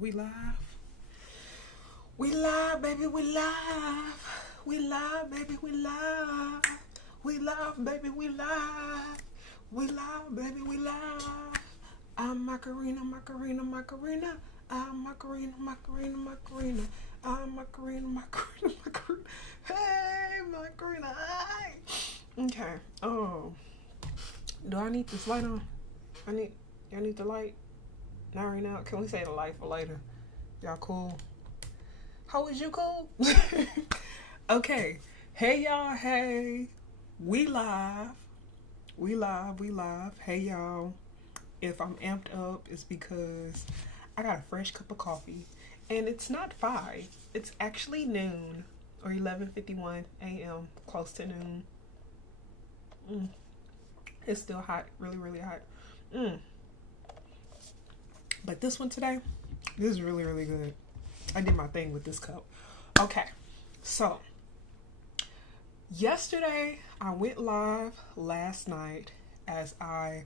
We live. We live, baby, we live. We live, baby, we live. We live, baby, we live. We live, baby, we live. I'm Macarena, Macarena, Macarena. I'm Macarena, Macarena, Macarena. I'm Macarena, Macarena, Macarena. Hey, Macarena. Hey. Okay. Do I need this light on? I need the light. Not right now. Can we say the light for later? Y'all cool? How is you cool? Okay. Hey y'all, hey. We live. We live, we live. Hey y'all. If I'm amped up, it's because I got a fresh cup of coffee. And it's not 5. It's actually noon. Or 11:51 a.m. Close to noon. It's still hot. Really, really hot. But this one today, this is really, really good. I did my thing with this cup. Okay, so yesterday I went live last night as I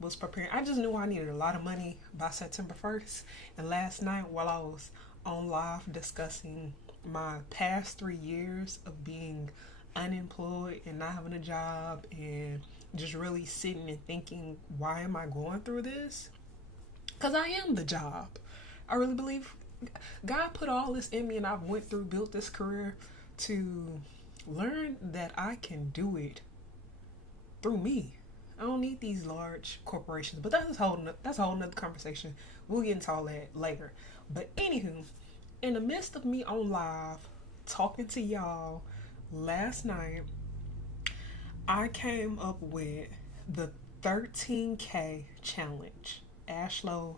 was preparing. I just knew I needed a lot of money by September 1st. And last night while I was on live discussing my past 3 years of being unemployed and not having a job and just really sitting and thinking, why am I going through this? Because I am the job. I really believe God put all this in me and I've built this career to learn that I can do it through me. I don't need these large corporations, but that's a whole nother conversation. We'll get into all that later. But anywho, in the midst of me on live talking to y'all last night, I came up with the 13K challenge. AshLo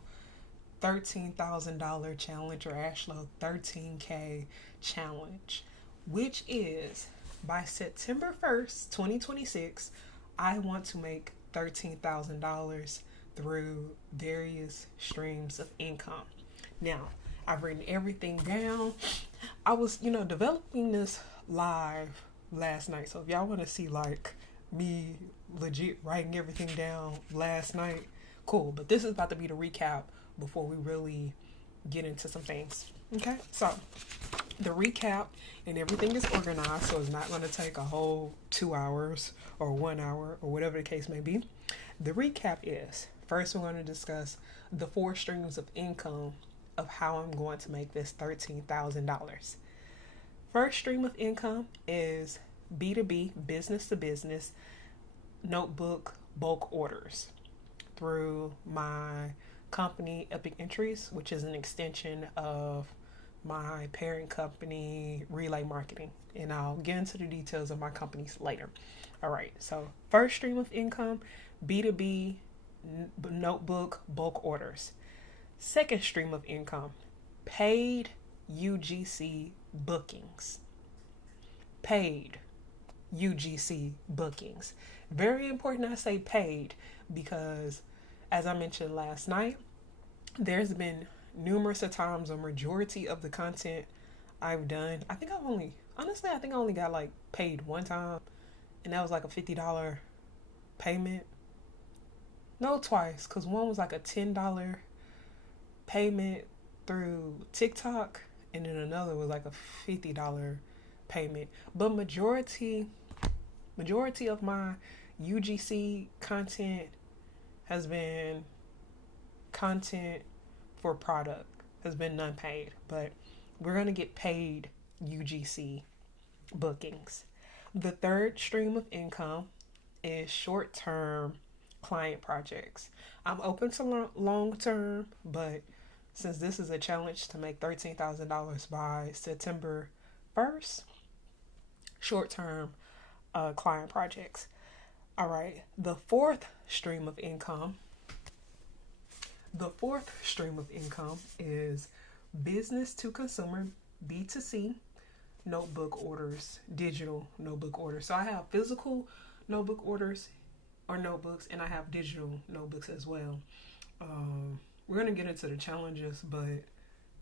$13,000 challenge, or AshLo 13K challenge, which is by September 1st, 2026, I want to make $13,000 through various streams of income. Now, I've written everything down. I was, developing this live last night. So if y'all want to see like me legit writing everything down last night, cool. But this is about to be the recap before we really get into some things. Okay, so the recap, and everything is organized, so it's not going to take a whole 2 hours or 1 hour or whatever the case may be. The recap is, first we're going to discuss the 4 streams of income of how I'm going to make this $13,000. First stream of income is B2B, business to business, notebook bulk orders through my company Epic Entries, which is an extension of my parent company Relay Marketing, and I'll get into the details of my companies later. All right, so first stream of income, B2B notebook bulk orders. Second stream of income, paid UGC bookings. Paid UGC bookings. Very important I say paid, because as I mentioned last night, there's been numerous of times, a majority of the content I've done, I think I only got like paid one time, and that was like a $50 payment. No, twice, because one was like a $10 payment through TikTok, and then another was like a $50 payment. But majority of my UGC content has been content for product, has been non-paid, but we're going to get paid UGC bookings. The third stream of income is short-term client projects. I'm open to long-term, but since this is a challenge to make $13,000 by September 1st, short-term client projects. All right, the fourth stream of income is business to consumer, B2C, notebook orders, digital notebook orders. So I have physical notebook orders or notebooks, and I have digital notebooks as well. We're going to get into the challenges, but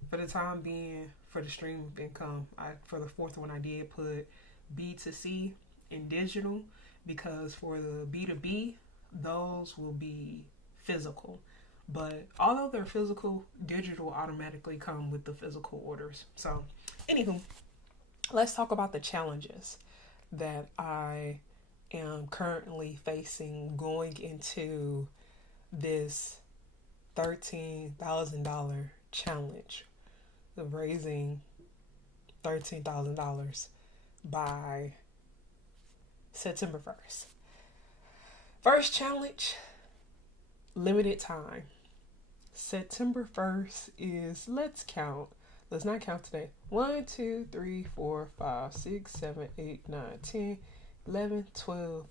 for the time being, for the stream of income, for the fourth one, I did put B2C and digital, because for the B2B, those will be physical. But although they're physical, digital automatically come with the physical orders. So, anywho, let's talk about the challenges that I am currently facing going into this $13,000 challenge of raising $13,000 by September 1st. First challenge, limited time. September 1st is, let's count. Let's not count today. 1, 2, 3, 4, 5, 6, 7, 8, 9, 10, 11, 12,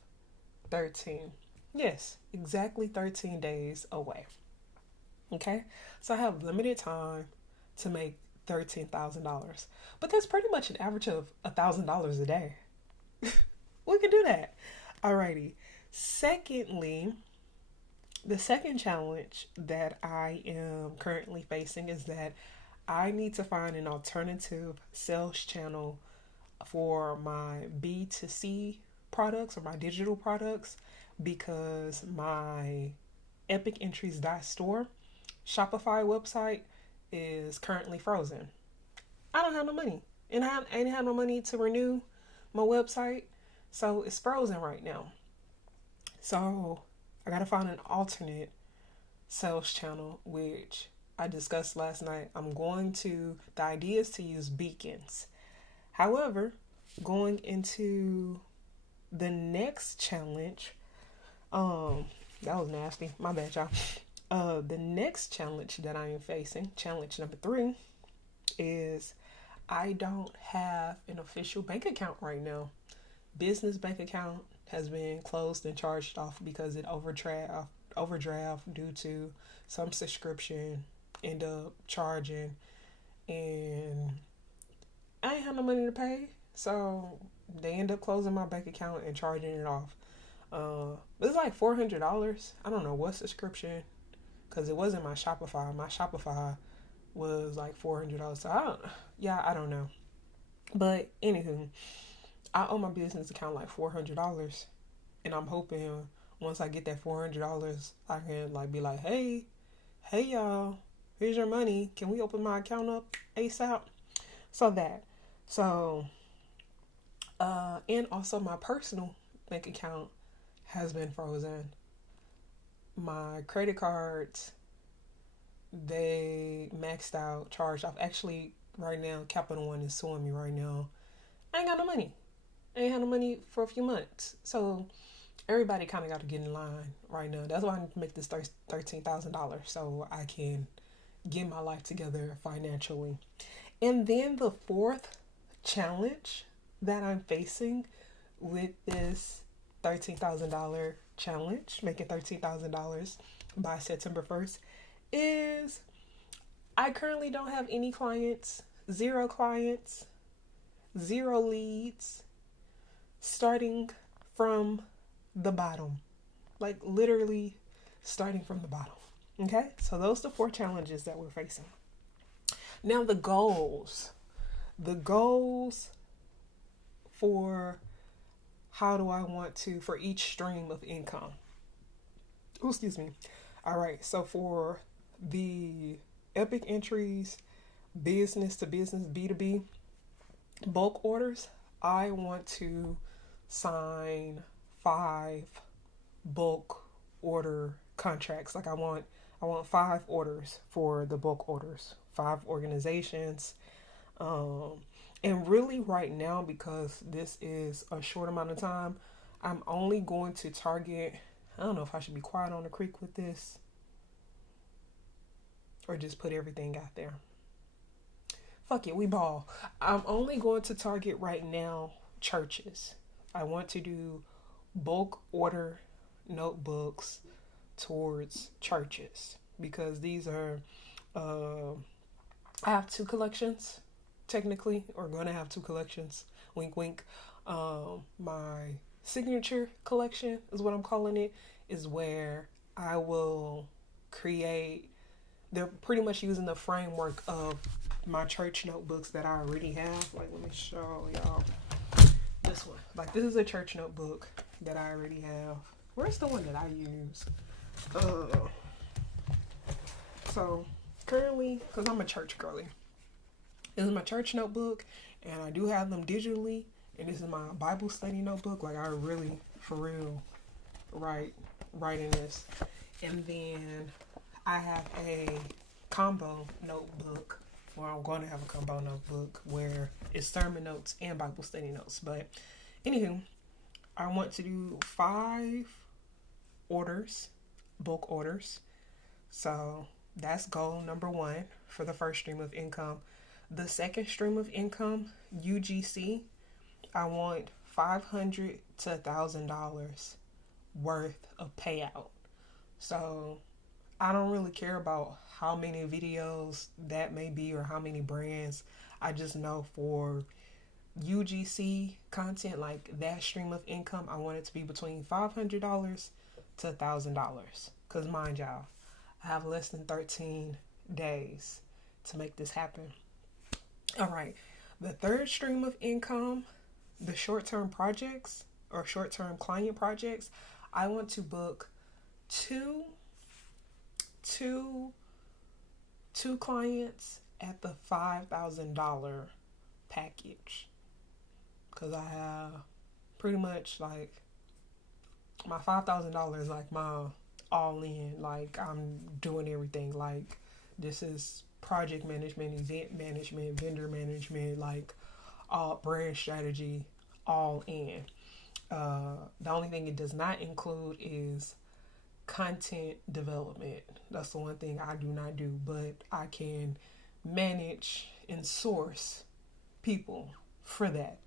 13. Yes, exactly 13 days away. Okay? So I have limited time to make $13,000. But that's pretty much an average of $1,000 a day. We can do that. Alrighty. Secondly, the second challenge that I am currently facing is that I need to find an alternative sales channel for my B2C products or my digital products, because my Epic Entries store Shopify website is currently frozen. I don't have no money, and I ain't have no money to renew my website, so it's frozen right now. So I gotta find an alternate sales channel, which I discussed last night. The idea is to use beacons. However, going into the next challenge, that was nasty. My bad, y'all. The next challenge that I am facing, challenge number 3, is I don't have an official bank account right now. Business bank account has been closed and charged off because it overdraft due to some subscription end up charging, and I ain't have no money to pay, so they end up closing my bank account and charging it off. It's like $400. I don't know what subscription, because it wasn't my Shopify. My Shopify was like $400. So I don't know. But anywho, I owe my business account like $400, and I'm hoping once I get that $400, I can like be like, hey y'all, here's your money. Can we open my account up ASAP? And also my personal bank account has been frozen. My credit cards, they maxed out, charged off. Actually, right now, Capital One is suing me right now. I ain't got no money. I ain't had no money for a few months. So everybody kind of got to get in line right now. That's why I need to make this $13,000 so I can get my life together financially. And then the fourth challenge that I'm facing with this $13,000 challenge, making $13,000 by September 1st, is I currently don't have any clients, 0 clients, 0 leads, starting from the bottom, like literally starting from the bottom. Okay, so those are the 4 challenges that we're facing. Now the goals for how do I want to, for each stream of income. Oh, excuse me. All right, so for the Epic Entries, business to business, B2B, bulk orders, I want to sign 5 bulk order contracts. Like I want 5 orders for the bulk orders, 5 organizations. And really right now, because this is a short amount of time, I'm only going to target, I don't know if I should be quiet on the creek with this or just put everything out there. Fuck it, we ball. I'm only going to target right now churches. I want to do bulk order notebooks towards churches because these are, I have 2 collections technically, or going to have 2 collections, wink wink. My signature collection is what I'm calling it, is where I will create, they're pretty much using the framework of my church notebooks that I already have. Like, let me show y'all this one. Like, this is a church notebook that I already have. Where's the one that I use? So currently, because I'm a church girly, this is my church notebook, and I do have them digitally. And this is my Bible study notebook. Like, I really, for real, writing this. And then I have a combo notebook, or I'm going to have a combo notebook where it's sermon notes and Bible study notes. But anywho, I want to do 5 orders, bulk orders. So that's goal number 1 for the first stream of income. The second stream of income, UGC, I want $500 to $1,000 worth of payout. So I don't really care about how many videos that may be or how many brands. I just know for UGC content, like that stream of income, I want it to be between $500 to $1,000. Because mind y'all, I have less than 13 days to make this happen. All right. The third stream of income, the short-term projects or short-term client projects, I want to book two clients at the $5,000 package. Because I have pretty much like my $5,000 is like my all in. Like, I'm doing everything. Like, this is project management, event management, vendor management, like all brand strategy, all in. The only thing it does not include is content development. That's the one thing I do not do, but I can manage and source people for that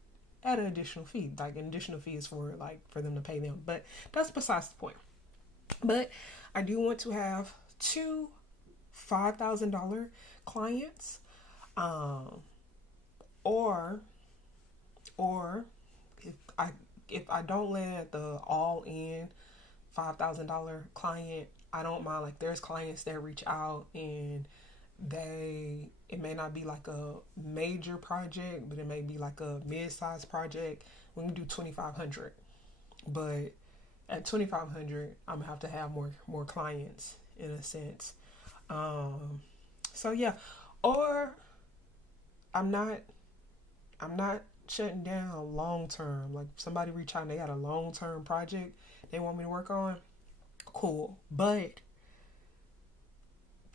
at an additional fee. Like, an additional fee is for them to pay them, but that's besides the point. But I do want to have 2 $5,000 clients, or if I don't land at the all in $5,000 client, I don't mind. Like, there's clients that reach out and it may not be like a major project, but it may be like a mid-sized project. We can do 2,500, but at 2,500, I'm gonna have to have more clients in a sense. So yeah, or I'm not shutting down long term. Like, if somebody reach out and they got a long term project they want me to work on, cool. But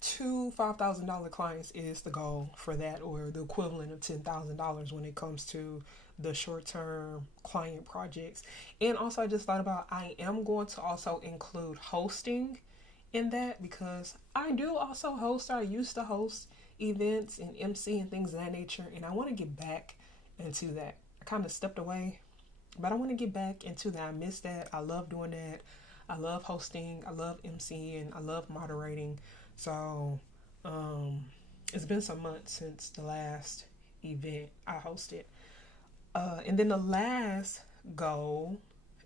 2 $5,000 clients is the goal for that, or the equivalent of $10,000 when it comes to the short-term client projects. And also, I just thought about, I am going to also include hosting in that, because I do also host. I used to host events and MC and things of that nature, and I want to get back into that. I kind of stepped away, but I want to get back into that. I miss that. I love doing that. I love hosting. I love MCing. I love moderating. So it's been some months since the last event I hosted. And then the last goal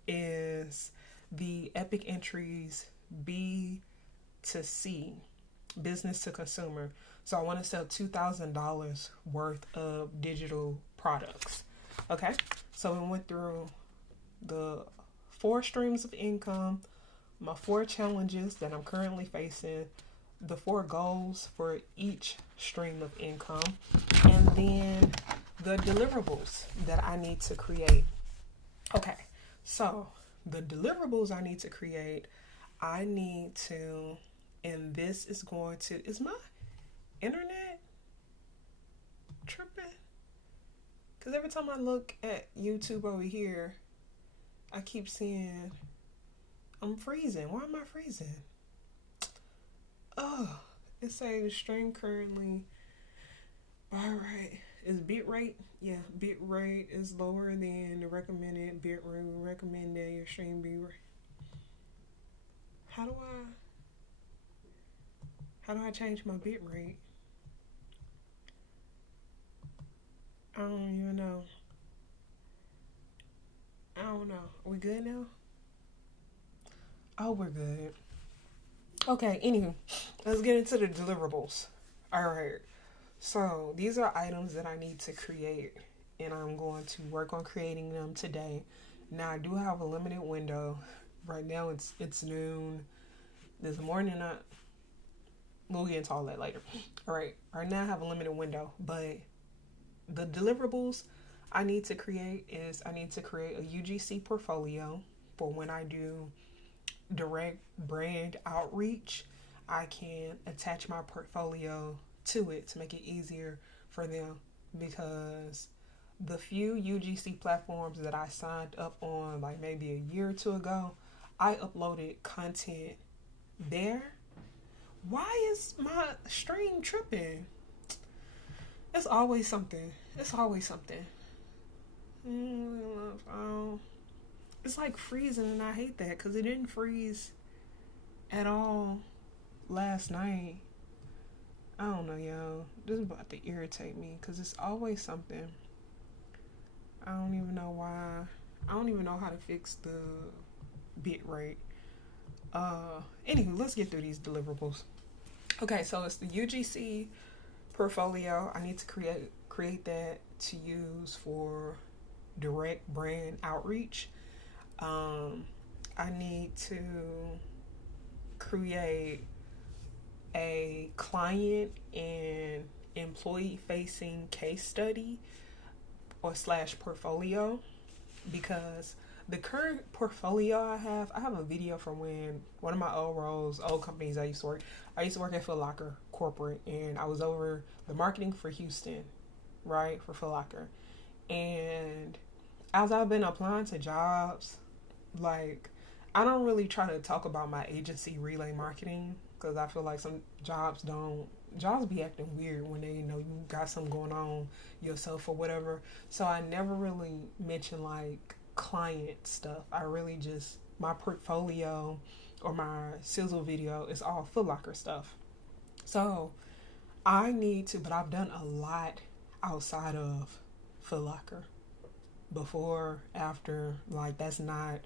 is the Epic Entries B to C, business to consumer. So I want to sell $2,000 worth of digital products. Okay, so we went through the 4 streams of income, my 4 challenges that I'm currently facing, the 4 goals for each stream of income, and then the deliverables that I need to create. Okay, so the deliverables I need to create, and this is going to, is my internet tripping? Because every time I look at YouTube over here, I keep seeing I'm freezing. Why am I freezing? Oh, it's saying the stream currently. Alright. Is bit rate? Yeah, bit rate is lower than the recommended bit rate. We recommend that your stream be. How do I change my bit rate? I don't even know. I don't know. Are we good now? Oh, we're good. Okay, anywho, let's get into the deliverables. Alright. So these are items that I need to create, and I'm going to work on creating them today. Now, I do have a limited window. Right now it's noon. This morning we'll get into all that later. All right. Right now I have a limited window, but the deliverables I need to create a UGC portfolio for when I do direct brand outreach. I can attach my portfolio to it to make it easier for them, because the few UGC platforms that I signed up on like maybe a year or two ago, I uploaded content there. Why is my stream tripping? It's always something. It's always something. It's like freezing, and I hate that because it didn't freeze at all last night. I don't know, yo. This is about to irritate me because it's always something. I don't even know why. I don't even know how to fix the bit rate. Anywho, let's get through these deliverables. Okay, so it's the UGC portfolio. I need to create that to use for direct brand outreach. I need to create a client and employee facing case study or slash portfolio, because the current portfolio I have a video from when one of my old companies I used to work. I used to work at Foot Locker corporate, and I was over the marketing for Houston, right, for Foot Locker. And as I've been applying to jobs, like, I don't really try to talk about my agency Relay Marketing, because I feel like some jobs be acting weird when they you got something going on yourself or whatever. So I never really mention like client stuff. I really just, my portfolio or my sizzle video is all Foot Locker stuff. So but I've done a lot outside of Foot Locker before, after, like that's not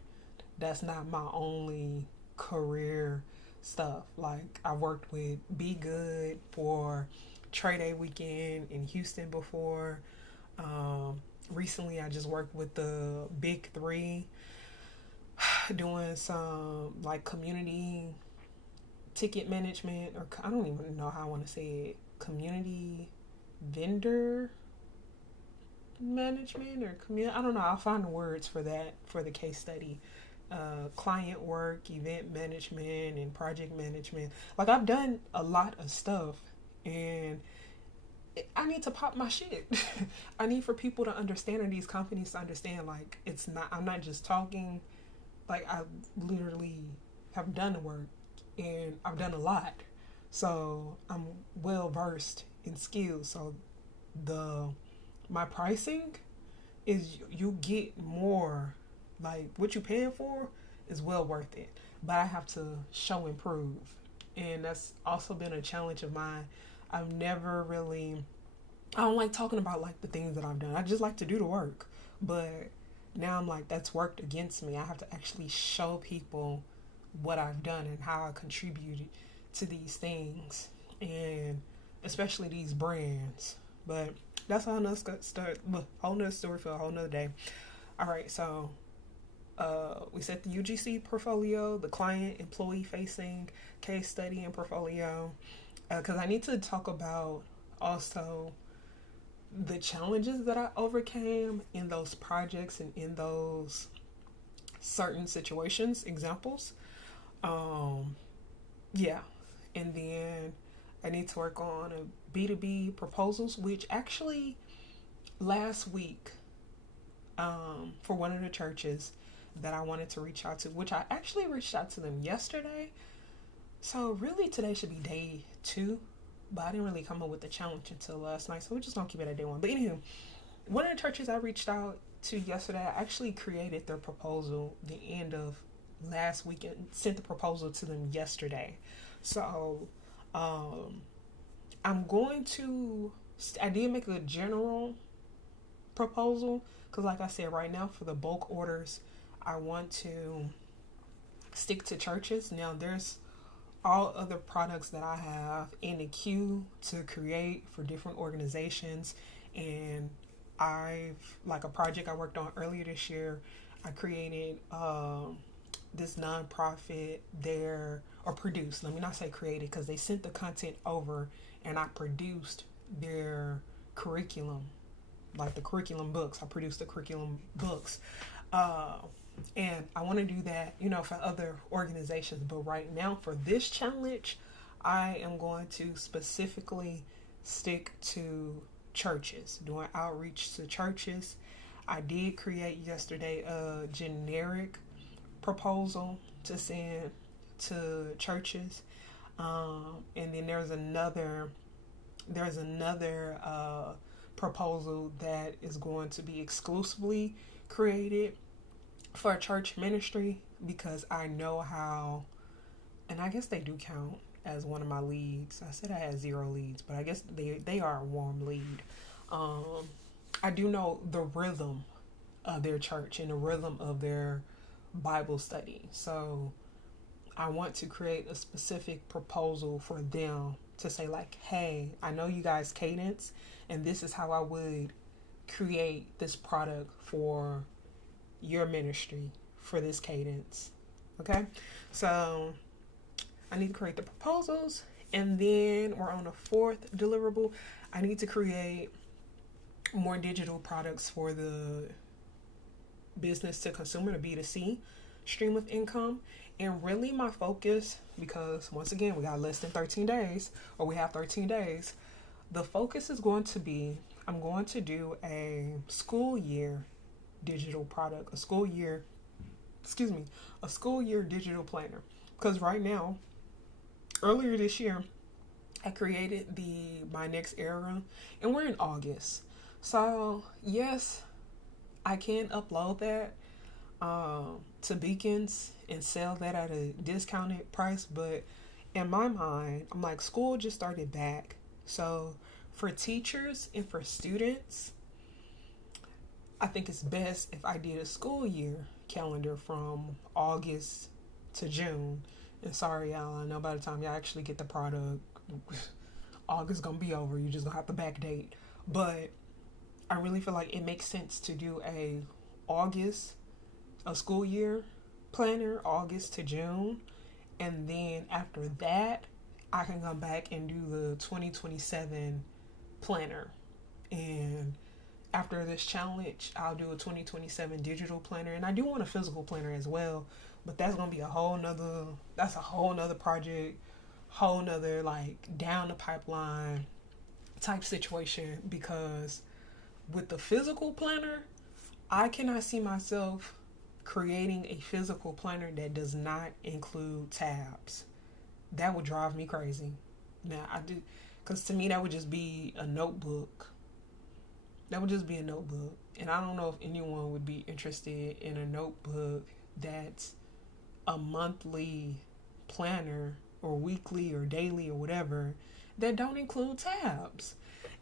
my only career stuff. Like I worked with Be Good for Trade Day weekend in Houston before. Recently I just worked with the Big Three doing some like community ticket management, or I don't even know how I want to say it, community vendor management or community, I don't know, I'll find the words for that for the case study. Client work, event management, and project management. Like I've done a lot of stuff, and I need to pop my shit. I need for people to understand, and these companies to understand, like I'm not just talking, like I literally have done the work and I've done a lot. So I'm well versed in skills. So my pricing is you get more, like what you paying for is well worth it. But I have to show and prove. And that's also been a challenge of mine. I don't like talking about like the things that I've done. I just like to do the work. But now I'm like, that's worked against me. I have to actually show people what I've done and how I contributed to these things, and especially these brands. But that's a whole nother story for a whole nother day. All right, so we set the UGC portfolio, the client employee facing case study and portfolio, because I need to talk about also the challenges that I overcame in those projects and in those certain situations, examples. Yeah. And then I need to work on a B2B proposals, which actually last week, for one of the churches that I wanted to reach out to, which I actually reached out to them yesterday. So really today should be day 2, but I didn't really come up with the challenge until last night. So we're just going to keep it at day 1. But anywho, one of the churches I reached out to yesterday, I actually created their proposal the end of last week and sent the proposal to them yesterday. So I did make a general proposal, because like I said, right now for the bulk orders, I want to stick to churches. Now there's all other products that I have in the queue to create for different organizations. And like a project I worked on earlier this year, I created this nonprofit, their or produced. Let me not say created, because they sent the content over and I produced their curriculum, like the curriculum books. I produced the curriculum books. And I want to do that, for other organizations. But right now, for this challenge, I am going to specifically stick to churches, doing outreach to churches. I did create yesterday a generic proposal to send to churches. And then there's another proposal that is going to be exclusively created for a church ministry, because I know how, and I guess they do count as one of my leads. I said I had 0 leads, but I guess they are a warm lead. I do know the rhythm of their church and the rhythm of their Bible study. So I want to create a specific proposal for them to say, like, hey, I know you guys cadence, and this is how I would create this product for your ministry for this cadence. Okay, so I need to create the proposals, and then we're on the 4th deliverable. I need to create more digital products for the business to consumer, the B2C stream of income. And really my focus, because once again, we got less than 13 days, or we have 13 days. The focus is going to be, I'm going to do a school year digital product, a school year digital planner. Because right now, earlier this year, I created my next era, and we're in August. So yes, I can upload that to Beacons and sell that at a discounted price. But in my mind, I'm like, school just started back. So for teachers and for students, I think it's best if I did a school year calendar from August to June. And sorry, y'all, I know by the time y'all actually get the product, August gonna be over. You just gonna have to backdate. But I really feel like it makes sense to do a school year planner, August to June. And then after that, I can come back and do the 2027 planner. And after this challenge, I'll do a 2027 digital planner. And I do want a physical planner as well, but that's going to be a whole nother project, whole nother like down the pipeline type situation. Because with the physical planner, I cannot see myself creating a physical planner that does not include tabs. That would drive me crazy. Now because to me that would just be a notebook. And I don't know if anyone would be interested in a notebook that's a monthly planner or weekly or daily or whatever that don't include tabs.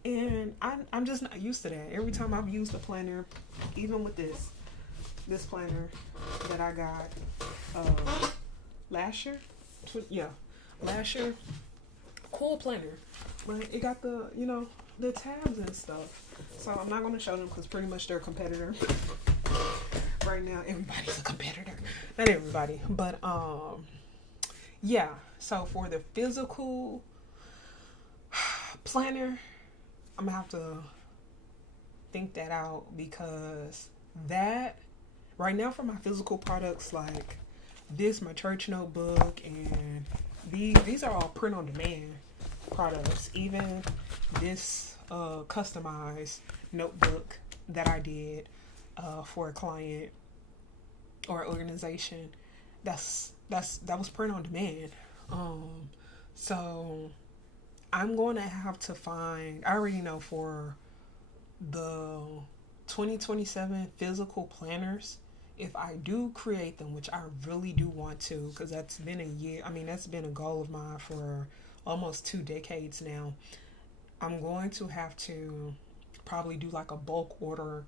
And I'm just not used to that. Every time I've used a planner, even with this planner that I got last year, cool planner, but it got the tabs and stuff. So I'm not going to show them because pretty much they're a competitor. Right now, everybody's a competitor. Not everybody, but yeah. So for the physical planner, I'm gonna have to think that out, because that right now for my physical products like this, my church notebook, and these are all print on demand products. Even this customized notebook that I did for a client or organization, that was print on demand. So I'm going to have to find, I already know for the 2027 physical planners, if I do create them, which I really do want to, because that's been a year, that's been a goal of mine for almost 2 decades now. I'm going to have to probably do like a bulk order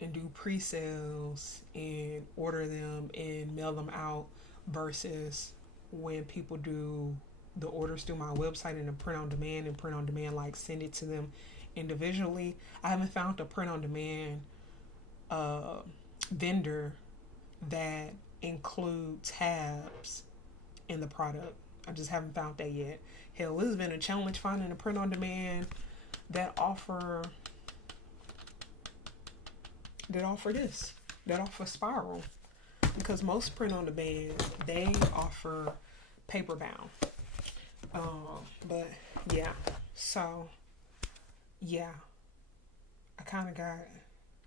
and do pre-sales and order them and mail them out, versus when people do the orders through my website and the print on demand, like send it to them individually. I haven't found a print on demand vendor that include tabs in the product. I just haven't found that yet. Hell, it's been a challenge finding a print on demand that offer that offer spiral, because most print on demand, they offer paper bound. But yeah, so yeah, I kind of got,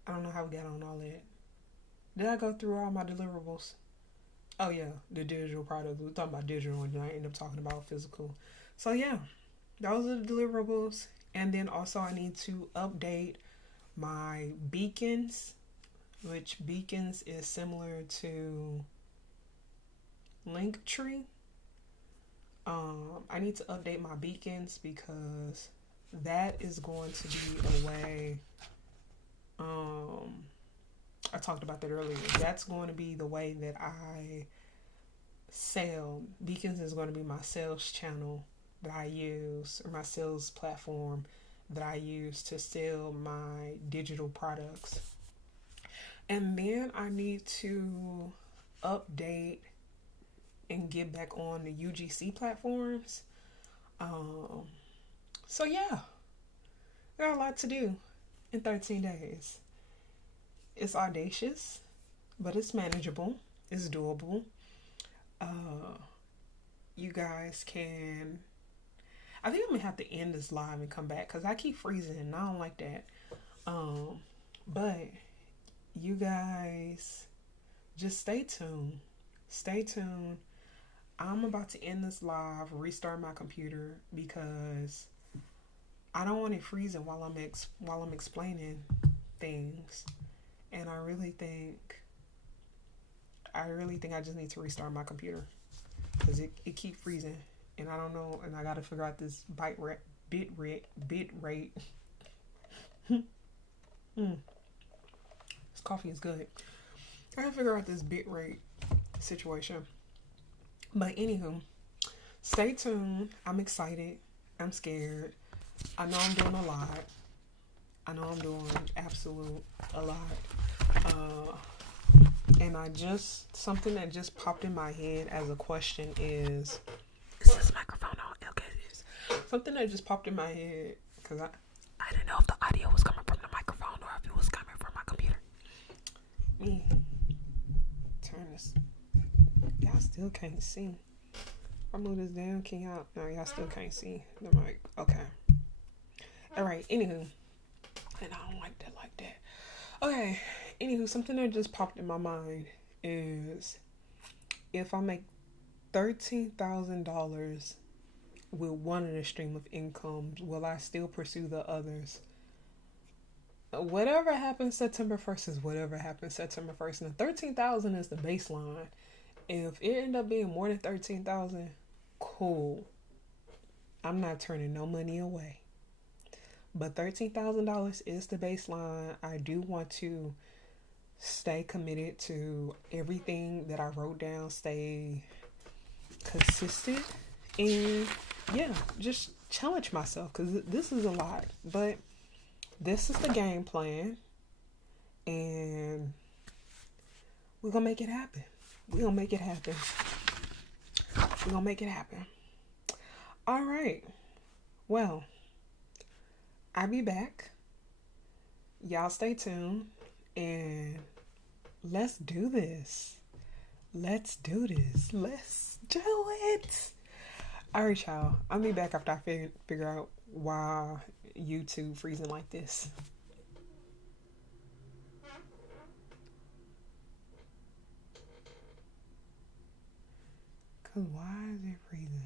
I don't know how we got on all that. Did I go through all my deliverables? Oh yeah, the digital products. We're talking about digital and I end up talking about physical. So yeah, those are the deliverables. And then also I need to update my beacons, which beacons is similar to Linktree. I need to update my beacons because that is going to be a way. I talked about that earlier. That's going to be the way that I sell. Beacons is going to be my sales channel that I use, or my sales platform that I use to sell my digital products. And then I need to update and get back on the UGC platforms. So yeah, got a lot to do in 13 days. It's audacious, but it's manageable. It's doable. You guys can, I think I'm gonna have to end this live and come back because I keep freezing and I don't like that. But you guys just stay tuned. Stay tuned. I'm about to end this live, restart my computer because I don't want it freezing while I'm explaining things. And I really think I just need to restart my computer because it keep freezing and I don't know, and I got to figure out this bit rate. This coffee is good. I gotta figure out this bit rate situation. But anywho, stay tuned. I'm excited. I'm scared. I know I'm doing a lot. I know I'm doing absolute a lot. And something that just popped in my head as a question is this microphone on? Okay, it is. Something that just popped in my head because I didn't know if the audio was coming from the microphone or if it was coming from my computer. Turn this. Y'all still can't see. I move this down. Can y'all? No, y'all still can't see the mic. Okay. All right. Anywho, and I don't like that. Okay. Anywho, something that just popped in my mind is if I make $13,000 with one of the stream of incomes, will I still pursue the others? Whatever happens September 1st is whatever happens September 1st. And the 13,000 is the baseline. If it end up being more than 13,000, cool. I'm not turning no money away. But $13,000 is the baseline. I do want to stay committed to everything that I wrote down, stay consistent, and yeah, just challenge myself because this is a lot. But this is the game plan, and we're gonna make it happen. We're gonna make it happen. All right. Well, I'll be back. Y'all stay tuned and let's do this. Let's do it. All right, y'all. I'll be back after I figure out why YouTube freezing like this. Cause why is it freezing?